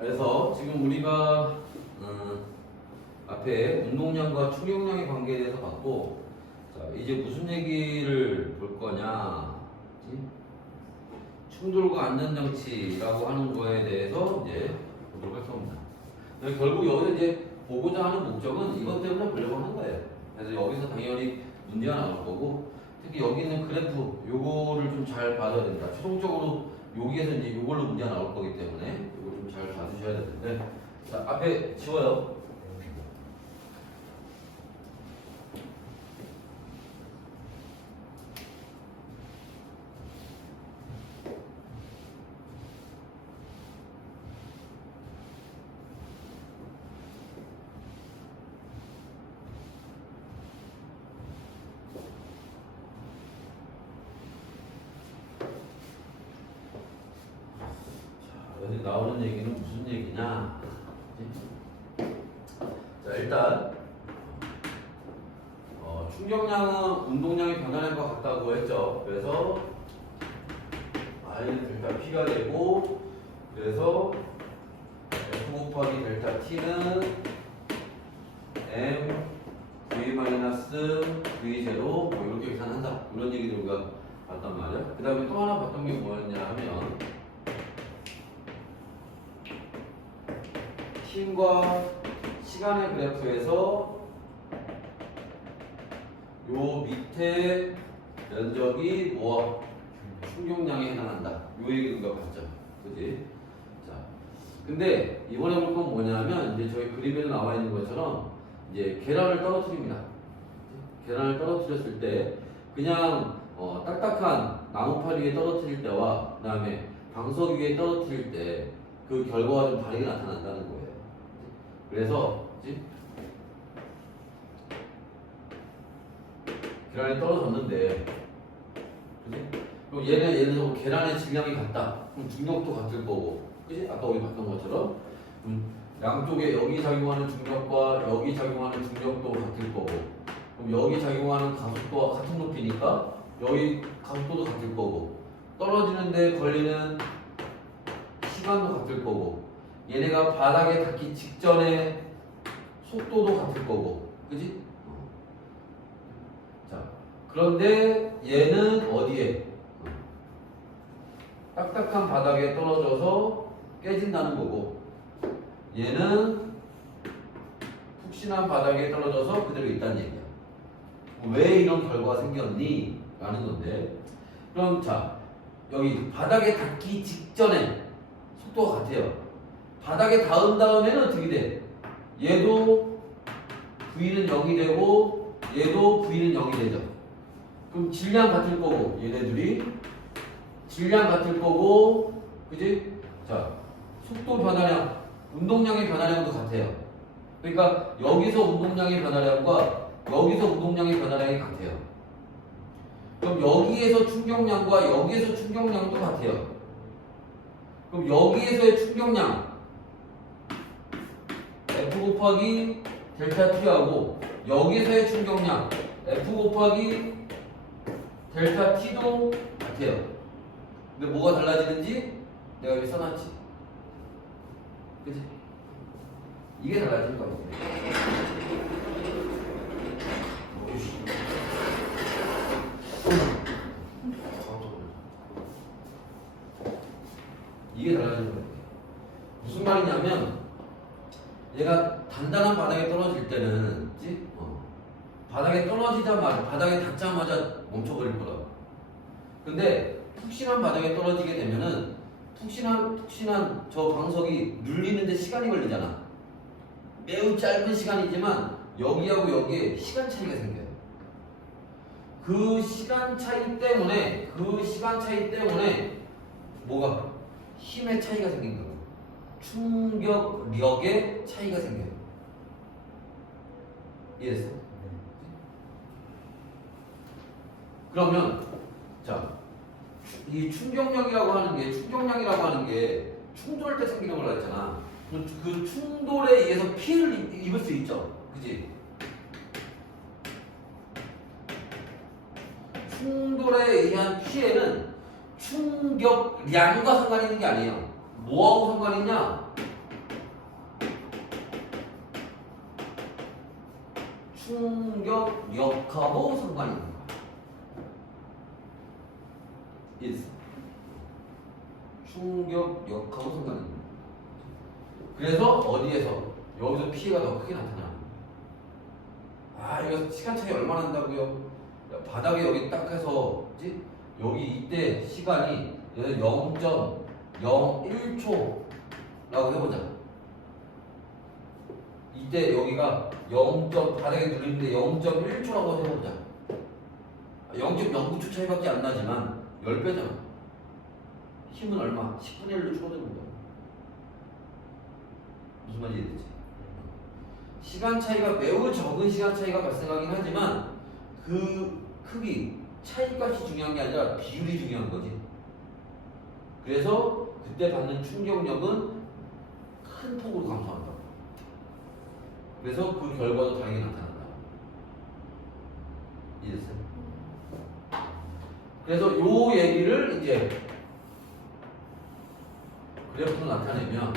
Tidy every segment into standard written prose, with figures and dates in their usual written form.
그래서 지금 우리가 앞에 운동량과 충격량의 관계에 대해서 봤고, 자 이제 무슨 얘기를 볼 거냐? 충돌과 안전장치라고 하는 거에 대해서 이제 보도록 할 겁니다. 결국 여기서 이제 보고자 하는 목적은 이것 때문에 보려고 하는 거예요. 그래서 여기서 당연히 문제가 나올 거고, 특히 여기 있는 그래프 요거를 좀 잘 봐줘야 됩니다. 최종적으로 여기에서 이제 요걸로 문제가 나올 거기 때문에 요거 좀 잘 봐주셔야 되는데, 자 앞에 지워요. 여기 나오는 얘기는 무슨 얘기냐? 자 일단 충격량은 운동량이 변하는 것 같다고 했죠. 그래서 I는 델타 P가 되고, 그래서 F 곱하기 델타 T는 M V 마이너스 V 제로 뭐 이렇게 계산한다. 이런 얘기들 우리가 봤단 말이야. 그 다음에 또 하나 봤던 게 뭐였냐 하면 팀과 시간의 그래프에서 요 밑에 면적이 뭐와 충격량에 해당한다. 요 얘기 우리가 봤죠. 그지? 자, 근데 이번에 볼 건 뭐냐면 이제 저희 그림에도 나와 있는 것처럼 이제 계란을 떨어뜨립니다. 계란을 떨어뜨렸을 때 그냥 딱딱한 나무파리 위에 떨어뜨릴 때와 그 다음에 방석 위에 떨어뜨릴 때 그 결과가 좀 다르게 나타난다는 거예요. 그래서 그치? 계란이 떨어졌는데, 그치? 그럼 얘는 예를 들어서 계란의 질량이 같다. 그럼 중력도 같을 거고, 그치? 아까 우리 봤던 것처럼 양쪽에 여기 작용하는 중력과 여기 작용하는 중력도 같을 거고, 그럼 여기 작용하는 가속도와 같은 높이니까 여기 가속도도 같을 거고, 떨어지는데 걸리는 시간도 같을 거고, 얘네가 바닥에 닿기 직전에 속도도 같을 거고, 그지? 자, 그런데 얘는 어디에? 딱딱한 바닥에 떨어져서 깨진다는 거고, 얘는 푹신한 바닥에 떨어져서 그대로 있다는 얘기야. 왜 이런 결과가 생겼니? 라는 건데, 그럼 자, 여기 바닥에 닿기 직전에 속도가 같아요. 바닥에 닿은 다음에는 어떻게 돼? 얘도 V는 0이 되고 얘도 V는 0이 되죠. 그럼 질량 같을 거고, 얘네들이 질량 같을 거고, 그지? 자, 속도 변화량, 운동량의 변화량도 같아요. 그러니까 여기서 운동량의 변화량과 여기서 운동량의 변화량이 같아요. 그럼 여기에서 충격량과 여기에서 충격량도 같아요. 그럼 여기에서의 충격량 F 곱하기 델타 T하고 여기서의 충격량 F 곱하기 델타 T도 같아요. 근데 뭐가 달라지는지 내가 여기 써놨지. 그치? 이게 달라지는 거야. 이게 달라지는 거야. 무슨 말이냐면 얘가 단단한 바닥에 떨어질 때는 바닥에 떨어지자마자 바닥에 닿자마자 멈춰버릴 거라고. 근데 푹신한 바닥에 떨어지게 되면은 푹신한 저 방석이 눌리는데 시간이 걸리잖아. 매우 짧은 시간이지만 여기하고 여기에 시간 차이가 생겨요. 그 시간 차이 때문에 뭐가 힘의 차이가 생긴 거예요. 충격력의 차이가 생겨요. 이해됐어? 그러면 자, 이 충격량이라고 하는 게 충돌할 때 생기는 거라 했잖아. 그 충돌에 의해서 피해를 입을 수 있죠. 그지? 충돌에 의한 피해는 충격량과 상관이 있는 게 아니에요. 뭐하고 상관이 있냐? 충격력하고 상관이 있는 거야. is 충격력하고 상관이 있는 거야. 그래서 어디에서 여기서 피해가 더 크게 나타나. 아 이거 시간 차이 얼마나 난다고요? 바닥에 여기 딱 해서 그치? 여기 이때 시간이 0.01초라고 해보자. 이때 여기가 0. 바닥에 누르는데 0.1초라고 해보자. 0.09초 차이밖에 안 나지만 10배잖아. 힘은 얼마? 10분의 1로 줄어드는 거야. 무슨 말인지 이해되지? 시간 차이가 매우 적은 시간 차이가 발생하긴 하지만 그 크기, 차이값이 중요한 게 아니라 비율이 중요한 거지. 그래서 그때 받는 충격력은 큰 폭으로 감소한다. 그래서 그 결과도 다르게 나타난다. 이해됐어요? 그래서 요 얘기를 이제 그래프로 나타내면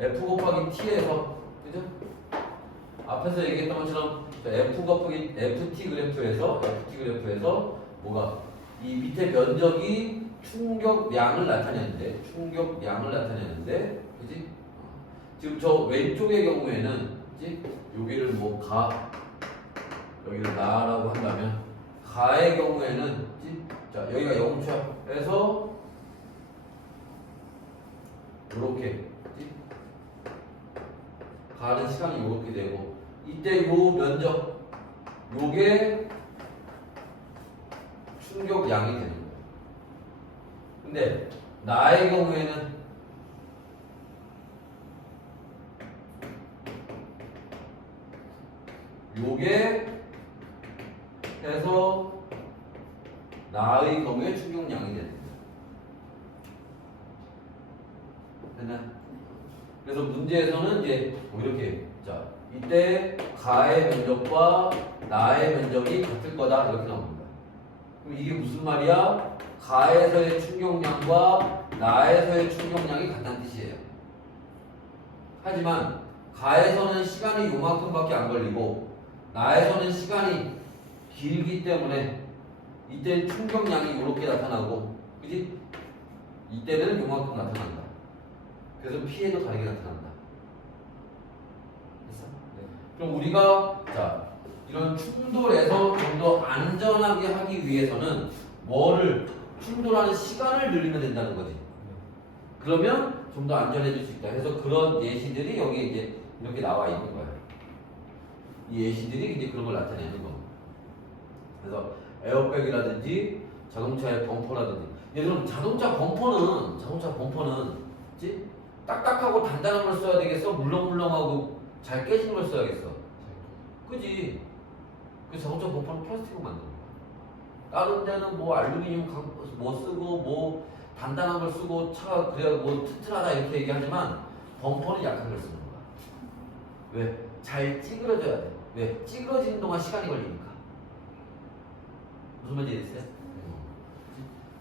F 곱하기 T에서 그죠? 앞에서 얘기했던 것처럼 F 곱하기 FT 그래프에서 뭐가 이 밑에 면적이 충격량을 나타내는데 그지? 지금 저 왼쪽의 경우에는 그지? 여기를 뭐 여기를 나라고 한다면 가의 경우에는 그지? 자 여기가 0초야. 그래서 이렇게 가는 시간이 이렇게 되고 이때 요 면적 요게 충격량이 되는 거예요. 근데 나의 경우에는 요게 해서 나의 경우에 충격량이 되는 거예요. 됐나? 그래서 문제에서는 이제 뭐 이렇게 자 이때 가의 면적과 나의 면적이 같을 거다 이렇게 나옵니다. 그럼 이게 무슨 말이야? 가에서의 충격량과 나에서의 충격량이 같다는 뜻이에요. 하지만 가에서는 시간이 요만큼밖에 안 걸리고 나에서는 시간이 길기 때문에 이때 충격량이 이렇게 나타나고 그지? 이때는 요만큼 나타난다. 그래서 피해도 다르게 나타난다. 됐어? 네. 그럼 우리가 자 이런 충돌에서 좀 더 안전하게 하기 위해서는 뭐를 충돌하는 시간을 늘리면 된다는 거지. 그러면 좀 더 안전해질 수 있다. 그래서 그런 예시들이 여기에 이제 이렇게 나와 있는 거야. 이 예시들이 이제 그런 걸 나타내는 거. 그래서 에어백이라든지 자동차의 범퍼라든지 예를 들면 자동차 범퍼는 그치? 딱딱하고 단단한 걸 써야 되겠어? 물렁물렁하고 잘 깨지는 걸 써야겠어? 그지? 그 자동차 범퍼는 플라스틱으로 만드는 거야. 다른 데는 뭐 알루미늄 뭐 쓰고 뭐 단단한 걸 쓰고 차가 그래야 뭐 튼튼하다 이렇게 얘기하지만 범퍼는 약한 걸 쓰는 거야. 왜? 잘 찌그러져야 돼. 왜? 찌그러지는 동안 시간이 걸리니까. 무슨 말인지 이해했어요?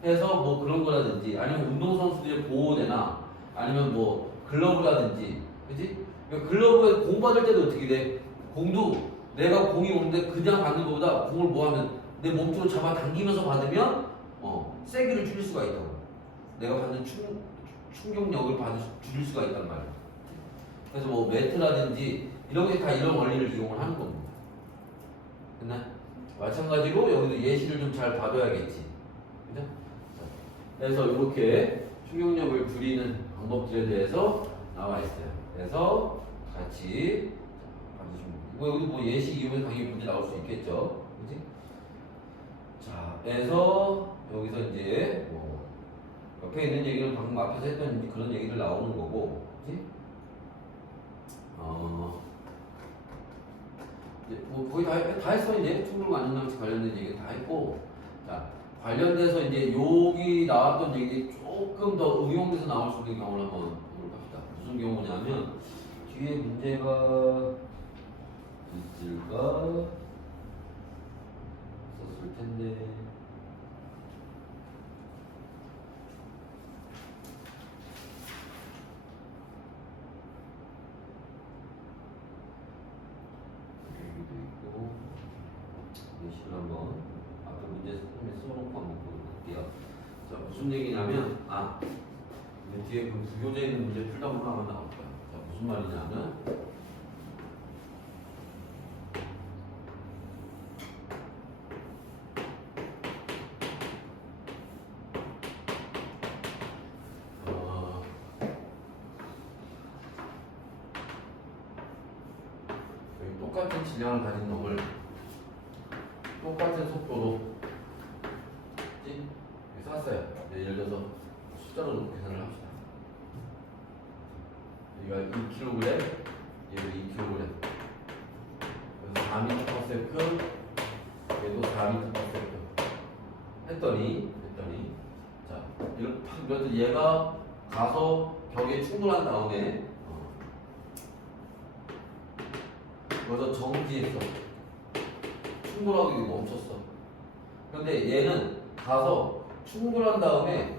그래서 뭐 그런 거라든지 아니면 운동선수들의 보호대나 아니면 뭐 글러브라든지 그치? 그러니까 글러브에 공 받을 때도 어떻게 돼? 공도 내가 공이 오는데 그냥 받는 것보다 공을 뭐 하면 내 몸쪽으로 잡아 당기면서 받으면 세기를 줄일 수가 있다고. 내가 받는 충격력을 줄일 수가 있단 말이야. 그래서 뭐 매트라든지 이런 게 다 이런 원리를 이용을 하는 겁니다. 됐나? 마찬가지로 여기도 예시를 좀 잘 봐둬야겠지. 그죠? 그래서 이렇게 충격력을 줄이는 방법들에 대해서 나와 있어요. 그래서 같이 뭐 여기도 뭐 예시 이용해서 당연히 문제 나올 수 있겠죠. 그지? 자, 그래서 여기서 이제 뭐 옆에 있는 얘기는 방금 앞에서 했던 그런 얘기들 나오는 거고, 그지? 이제 뭐 거의 다 했어. 이제 충돌 안전장치 관련된 얘기 다 했고, 자 관련돼서 이제 여기 나왔던 얘기 조금 더 응용돼서 나올 수 있는 경우를 한번 보도록 합시다. 무슨 경우냐면 뒤에 문제가 있을까? 있었을 텐데. 여기도 있고. 문제 써놓고 한번 볼게요. 자, 무슨 얘기냐면, 이제 뒤에 그 부교재 있는 문제 풀다 보면 아마 나올 거야. 자, 무슨 말이냐면, 똑같은 질량을 가진 놈을 똑같은 속도로 쐈어요. 예를 들어서 숫자로 놓고 계산을 합시다. 여기가 2kg, 얘도 2kg. 그래서 4m/s, 얘도 4m/s. 했더니, 자, 이렇게 얘가 가서 벽에 충돌한 다음에 그래서 정지했어. 충돌하고 이거 멈췄어. 근데 얘는 가서 충돌한 다음에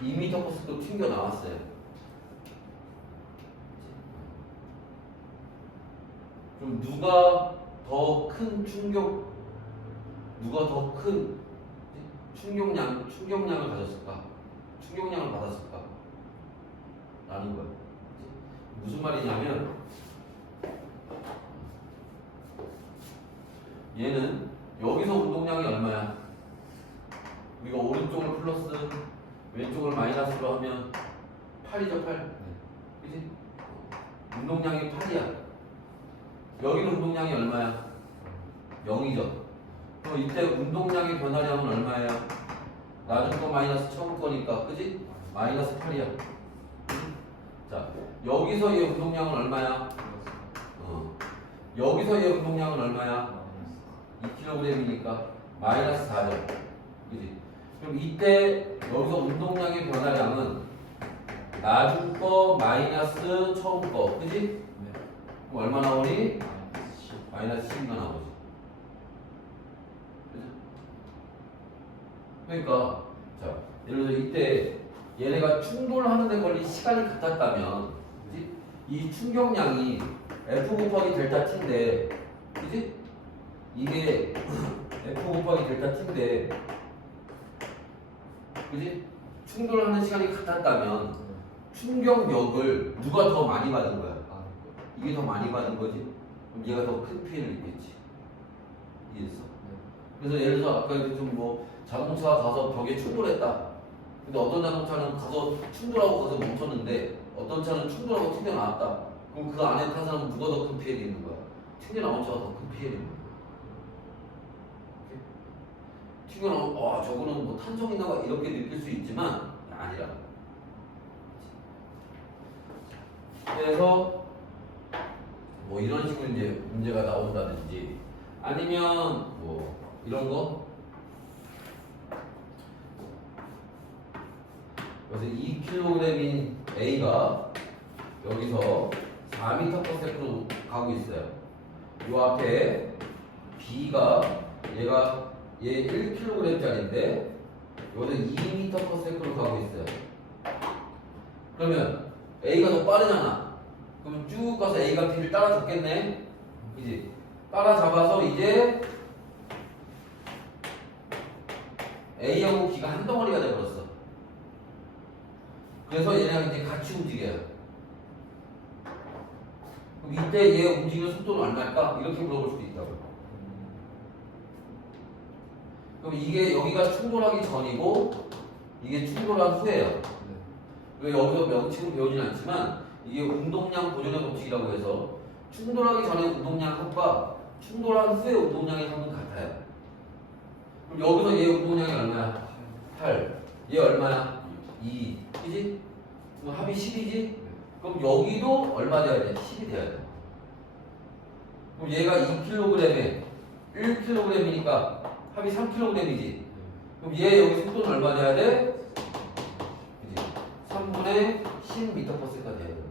2m/s도 튕겨 나왔어요. 그럼 누가 더 큰 충격량을 가졌을까? 충격량을 받았을까? 라는 거야. 무슨 말이냐면 얘는 여기서 운동량이 얼마야? 우리가 오른쪽을 플러스 왼쪽을 마이너스로 하면 8이죠, 8. 그치? 운동량이 8이야. 여기는 운동량이 얼마야? 0이죠. 그럼 이때 운동량의 변화량은 얼마예요? 나중 거 마이너스 처음 거니까, 그지? 마이너스 8이야. 자, 여기서 얘 운동량은 얼마야? 여기서 얘 운동량은 얼마야? 2kg이니까 마이너스 4죠. 그지? 그럼 이때 여기서 운동량의 변화량은 나중 거 마이너스 처음 거. 그지? 네. 그럼 얼마 나오니? 마이너스 10가 나오지. 그죠? 그러니까, 자, 예를 들어 이때 얘네가 충돌하는 데 걸린 시간이 같았다면, 그지? 이 충격량이 F 곱하기 델타 T인데, 그지? 이게 F 곱하기 델타 T인데, 그지? 충돌하는 시간이 같았다면, 충격력을 누가 더 많이 받은 거야? 이게 더 많이 받은 거지? 그럼 얘가 더 큰 피해를 입겠지. 이해했어? 그래서 예를 들어서 아까 좀 뭐, 자동차가 가서 벽에 충돌했다. 근데 어떤 자동차는 가서 충돌하고 가서 멈췄는데 어떤 차는 충돌하고 튕겨나왔다. 그럼 그 안에 탄 사람은 누가 더 큰 피해를 입는 거야? 튕겨나온 차가 더 큰 피해를 입는 거야. 튕겨나오면 저거는 뭐 탄성 있나 봐 이렇게 느낄 수 있지만 아니라. 그래서 뭐 이런 식으로 이제 문제가 나온다든지 아니면 뭐 이런 거. 그래서 2kg인 A가 여기서 4m/s로 가고 있어요. 이 앞에 B가 얘 1kg짜리인데 여기서 2m/s로 가고 있어요. 그러면 A가 더 빠르잖아. 그럼 쭉 가서 A가 B를 따라잡겠네. 그지? 따라잡아서 이제 A하고 B가 한 덩어리가 돼버렸어. 그래서 얘네가 이제 같이 움직여요. 그럼 이때 얘 움직이는 속도는 얼마일까? 이렇게 물어볼 수도 있다고요. 그럼 이게 여기가 충돌하기 전이고 이게 충돌한 후예요. 그리고 여기서 명칭은 배우진 않지만 이게 운동량 보존의 법칙이라고 해서 충돌하기 전에 운동량과 충돌한 후에 운동량의 합은 같아요. 그럼 여기서 얘 운동량이 얼마야? 8. 얘 얼마야? 2. 그지? 그럼 합이 10이지? 그럼 여기도 얼마 돼야 돼? 10이 돼야 돼. 그럼 얘가 2kg에 1kg이니까 합이 3kg이지. 그럼 얘 여기 속도는 얼마 돼야 돼? 그지? 3분의 10m/s가 돼야 돼.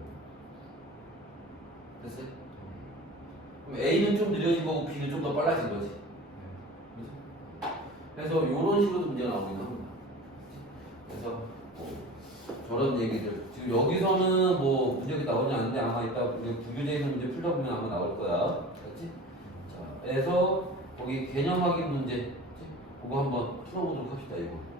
됐어요? 그럼 A는 좀 느려진 거고 B는 좀 더 빨라진 거지. 그래서 이런 식으로 문제가 나오긴 합니다. 그래서 저런 얘기들 지금 여기서는 뭐 문제가 나오지 않는데 아마 이따 우리 부교재 있는 문제 풀다 보면 아마 나올 거야. 그렇지? 자, 그래서 거기 개념 확인 문제 그거 한번 풀어보도록 합시다 이거.